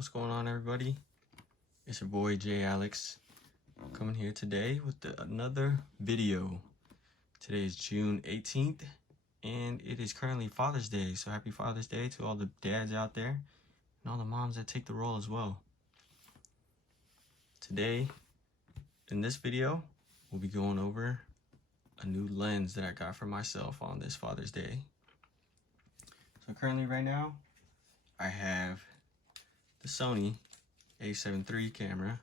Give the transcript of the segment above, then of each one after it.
What's going on, everybody? It's your boy J Alex coming here today with another video. Today is June 18th and it is currently Father's Day, so happy Father's Day to all the dads out there and all the moms that take the role as well. Today in this video we'll be going over a new lens that I got for myself on this Father's Day. So currently right now I have the SONY A7 III camera.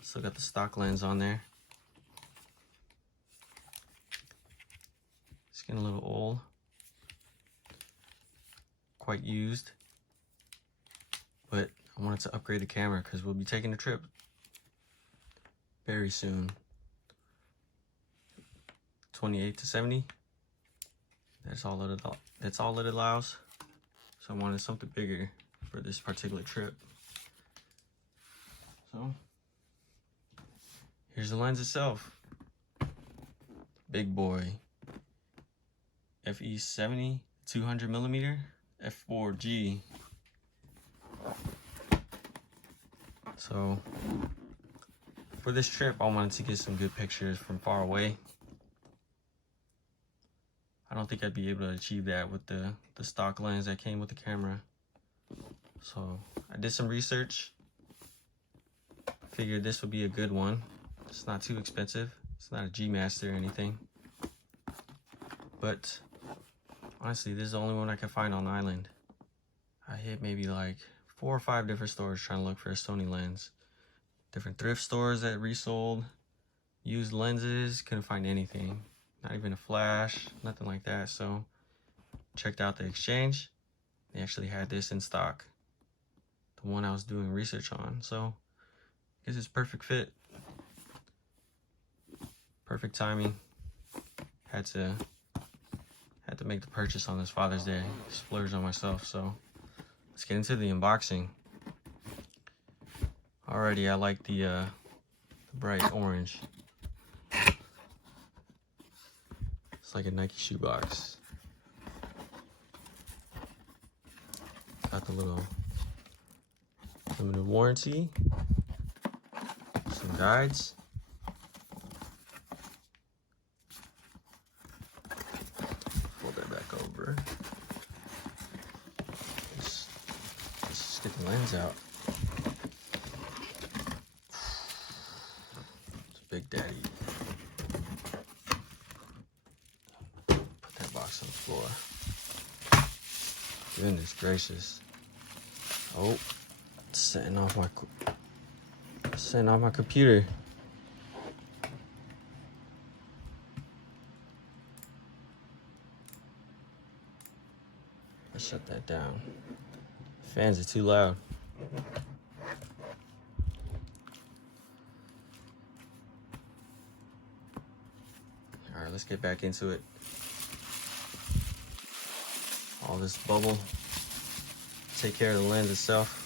Still got the stock lens on there. It's getting a little old, quite used, but I wanted to upgrade the camera because we'll be taking a trip very soon. 28 to 70. That's all it allows. So I wanted something bigger for this particular trip. So here's the lens itself. Big boy. FE70 200mm f4G. So for this trip, I wanted to get some good pictures from far away. I don't think I'd be able to achieve that with the stock lens that came with the camera. So I did some research. Figured this would be a good one. It's not too expensive. It's not a G Master or anything. But honestly, this is the only one I could find on the island. I hit maybe like 4 or 5 different stores trying to look for a Sony lens. Different thrift stores that resold used lenses. Couldn't find anything. Not even a flash, nothing like that. So checked out the exchange. They actually had this in stock. The one I was doing research on. So I guess it's perfect fit. Perfect timing. Had to make the purchase on this Father's Day. Splurge on myself. So let's get into the unboxing. Already, I like the bright orange. It's like a Nike shoebox. Got the little limited warranty. Some guides. Fold that back over. Let's just get the lens out. It's a big daddy. Put that box on the floor. Goodness gracious. Oh, it's setting off my computer. Let's shut that down. Fans are too loud. All right, let's get back into it. All this bubble. Take care of the lens itself.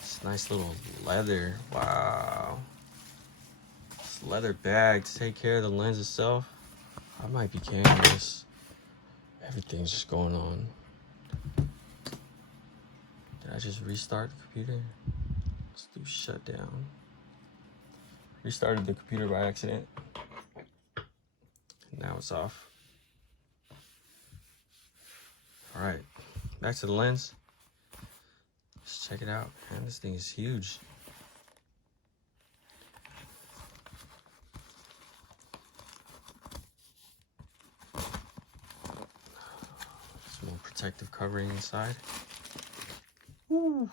This nice little leather. Wow. This leather bag to take care of the lens itself. I might be carrying this. Everything's just going on. Did I just restart the computer? Let's do shutdown. Restarted the computer by accident. Now it's off. All right, back to the lens. Let's check it out. Man, this thing is huge. Some more protective covering inside. Woo.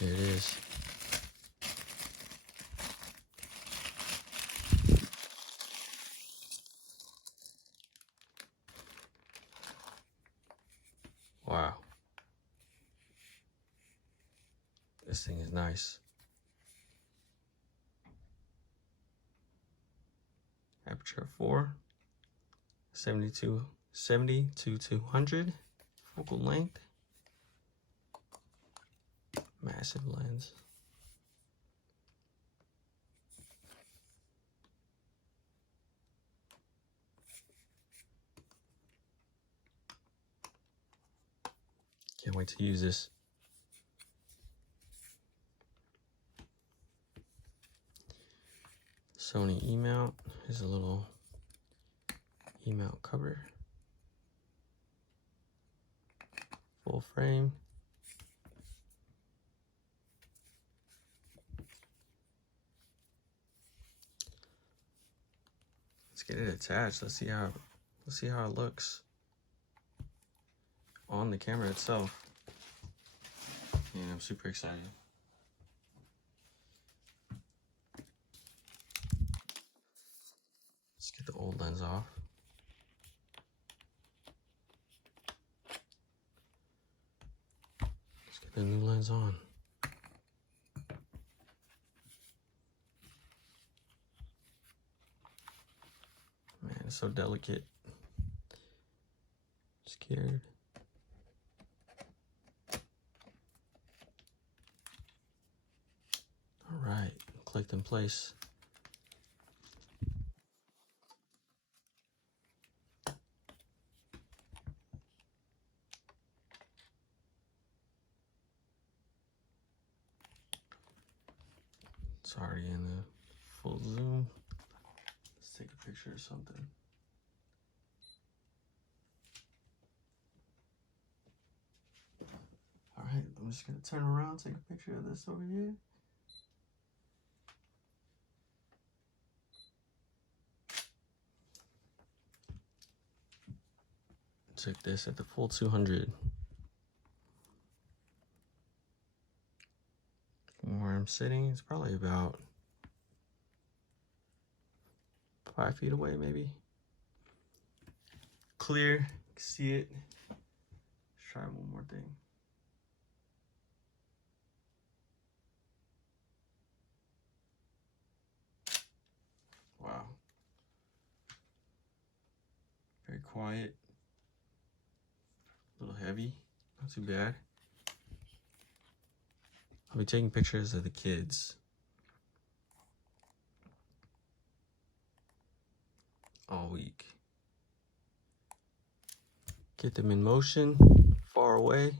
Here it is. Wow. This thing is nice. Aperture 4. 70 to 200. Focal length. Massive lens. Can't wait to use this. Sony E-mount. Here's a little E-mount cover. Full frame. Let's get it attached. Let's see how it looks on the camera itself. And I'm super excited. Let's get the old lens off. Let's get the new lens on. Man, it's so delicate. Scared. All right, clicked in place. It's already in the full zoom. Let's take a picture or something. All right, I'm just gonna turn around, take a picture of this over here. Took this at the full 200. From where I'm sitting, it's probably about 5 feet away, maybe. Clear, you can see it. Let's try one more thing. Wow. Very quiet. A little heavy, not too bad. I'll be taking pictures of the kids all week. Get them in motion, far away.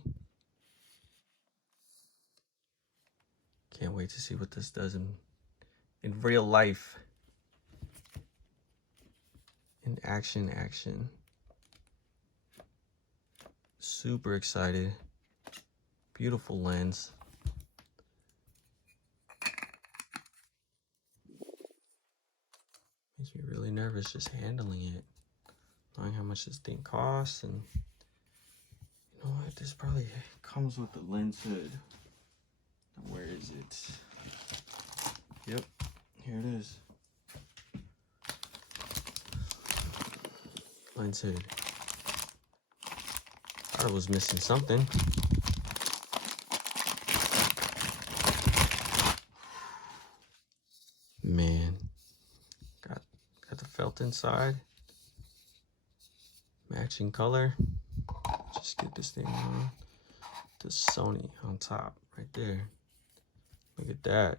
Can't wait to see what this does in real life. In action. Super excited. Beautiful lens. Makes me really nervous just handling it. Knowing how much this thing costs, and you know what, this probably comes with the lens hood. Where is it? Yep, here it is. Lens hood. Thought I was missing something. Man, got the felt inside. Matching color. Just get this thing on. The SONY on top, right there. Look at that.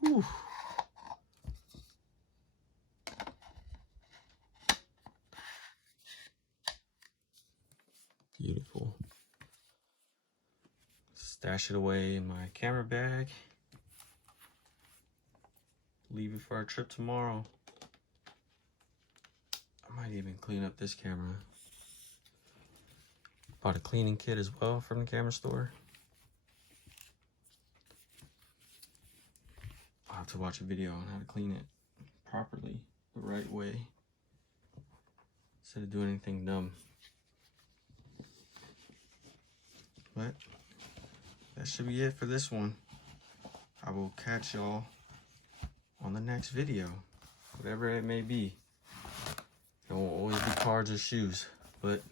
Whew. Beautiful. Stash it away in my camera bag. Leave it for our trip tomorrow. I might even clean up this camera. Bought a cleaning kit as well from the camera store. I'll have to watch a video on how to clean it properly, the right way, instead of doing anything dumb. But that should be it for this one. I will catch y'all on the next video, whatever it may be. It won't always be cards or shoes, but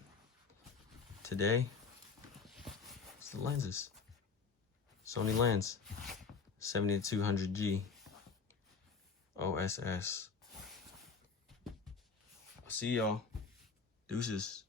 today, it's the lenses. Sony lens, 70-200G, OSS. I'll see y'all. Deuces.